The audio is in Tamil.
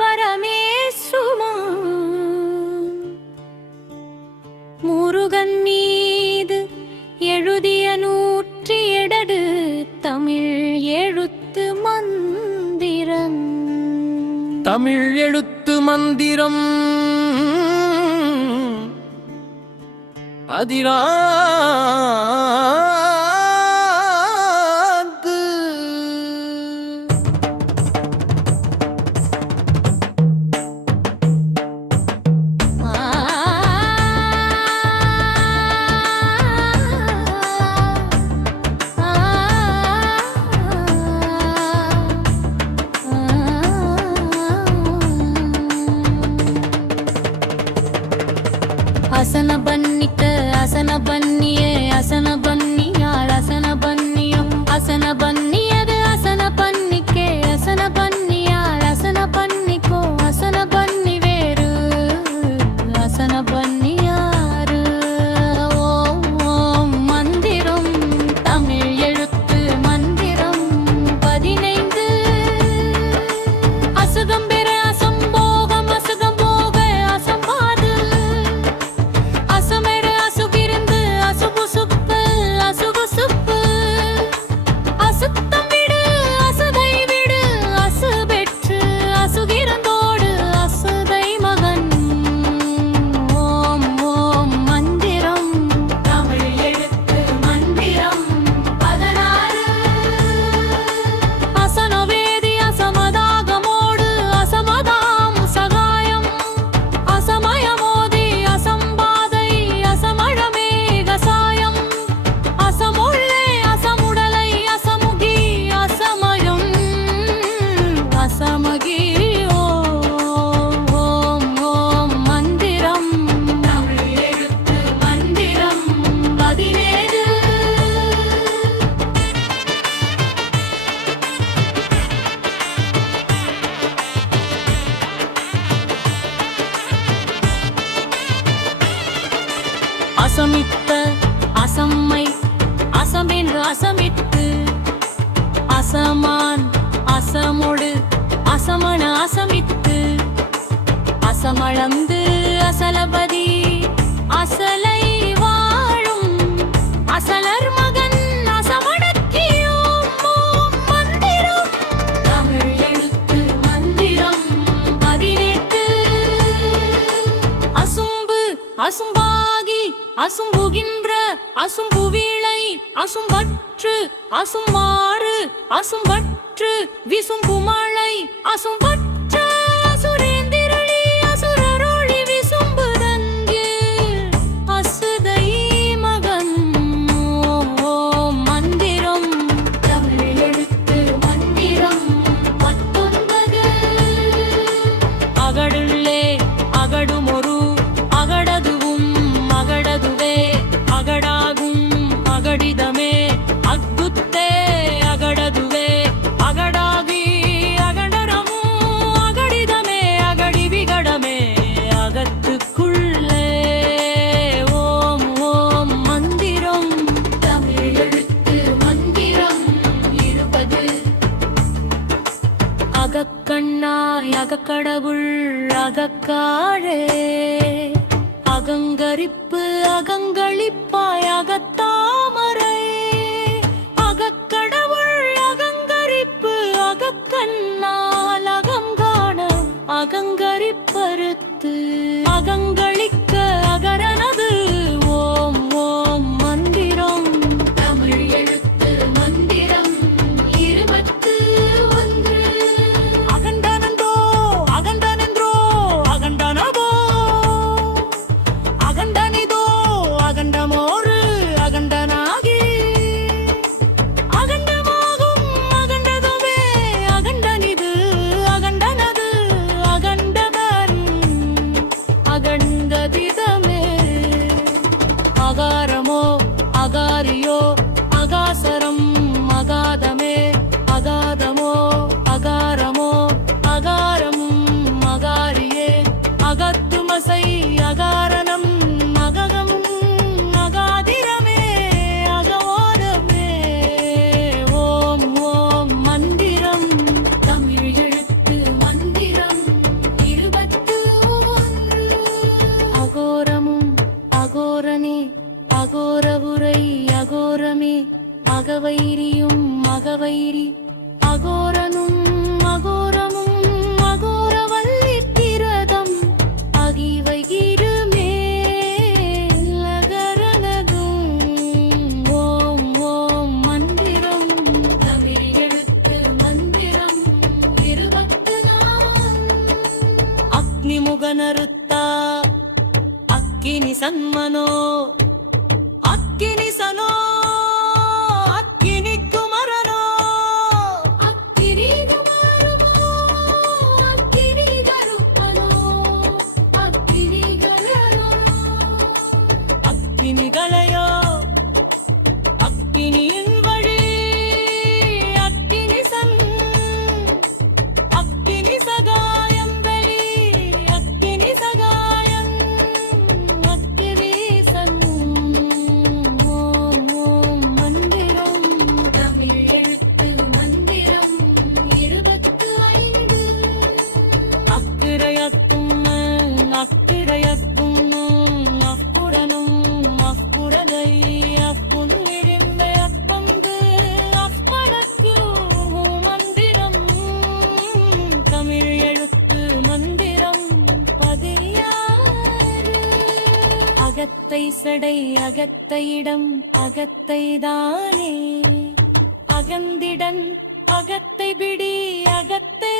பரமேஸ்வமா முருகன் மீது எழுதிய 107 தமிழ் எழுத்து மந்திரம். தமிழ் எழுத்து மந்திரம் அதிராது அசன பண்ணிட்ட அசன பண்ணியே அசன பண்ணியாள் அசன பண்ணியும் அசன பண்ணியது அசன பண்ணிக்கே அசன பண்ணியாள் அசன பண்ணிக்கோ அசன பண்ணி வேறு அசன பண்ணியாரு. ஓம் ஓம் மந்திரம் தமிழ் எழுத்து மந்திரம் 15 அசுகம் பெற அசம்போகம் அசுகம் போக அசம்பாது அசமெடு அசுகிருந்து அசுகுசுப்பு அசுகுசுப்பு அசுத்தம் விடு அசுதை விடு அசுபெற்று அசுகிருந்தோடு அசுதை மகன். ஓம் ஓம் மந்திரம் தமிழ் எழுத்து மந்திரம் 16 அசனவேதி அசமதாகமோடு அசமதாம் சகாயம் அசமயமோதி அசம்பாதை அசமழமேகசாயம் அசமுள்ளே அசமுடலை அசமுகி அசமயம் அசமகி. ஓம் ஓம் ஓம் மந்திரம் தமிழ் எழுத்து மந்திரம் 17 அசமித்த அசம்மை அசமென்று அசமித்து அசமான் அசமொடு அசமண அசமித்து அசமளந்து அசலபதி அசலை வாழும் அசலர் மகன் அசமடக்கியோம். ஓம் மந்திரம் தமிழ் எழுத்து மந்திரம் 18 அசும்பு அசும்பாகி அசும்புகின்ற அசும்புவிளை அசும்பற்று அசும்மாறு அசும்பற்று விசும்புமழை அசும்பற்ற அசுரேந்திரளி அசுரரொளி விசும்புதன்கு அசுதை மகன். ஓம் மந்திரம் தமிழ் எழுத்து மந்திரம் 19 அகடுள்ளே அகடுமொரு அகடதுவும் அகடதுவே அகடாகும் அகடிதமே அக்குத்தே அகடதுவே அகடாகி அகடரமும் அகடிதமே அகடி விகடமே அகத்துக்குள்ளே. ஓம் ஓம் மந்திரம் தமிழ் எழுத்து மந்திரம் 20 அகக்கண்ணாய் அகக்கடவுள் அகக்காழே அகங்கரிப்பு அகங்களிப்பாய் அகத்தாமரை அகக்கடவுள் அகங்கரிப்பு அகக்கண்ணால் அகங்காண அகங்கரிப்பறுத்து அகங்களிக்க அகரனது. ஓம் ஓம் மந்திரம் தமிழ் எழுத்து மந்திரம் 21 அகண்டானந்தோ அகண்டானந்தோ அகண்டானதோ அகண்டனிதோ அகண்டமோரு அகவைரியும் அகவைரி அகோரனும் அகோரமும் அகோரவல்லி திரதம் அகிவைகிருமே லகரணதும் ஓம் ஓம் மந்திரம் தமிழ் எழுத்து மந்திரம் 24 அக்னிமுகனருத்தா அக்கினி சன்மனோ அக்கினி சனோ அக்கினி குமரனோ அக்கினி குமரனோ அக்கினி கருப்பனோ அக்கினி கலரோ அக்கினி கலையோ அக்கினியின் வழி அக்கினி சன் அக்கினி சகாயம் வெளி அக்கினி சகாயம் அக்கினி சன் ஓம் ஓம் மந்திரம் தமிழ் எழுத்து மந்திரம் 25 அக்கிரையத்தும் அக்கிரையத்தும் அப்புடனும் அப்புடலை அப்புன் விழிந்த அப்பந்து அப்படக்கு மந்திரம் தமிழ் எழுத்து மந்திரம் 16 அகத்தை சடை அகத்தை இடம் அகத்தை தானே அகந்திடன் அகத்தை பிடி அகத்தை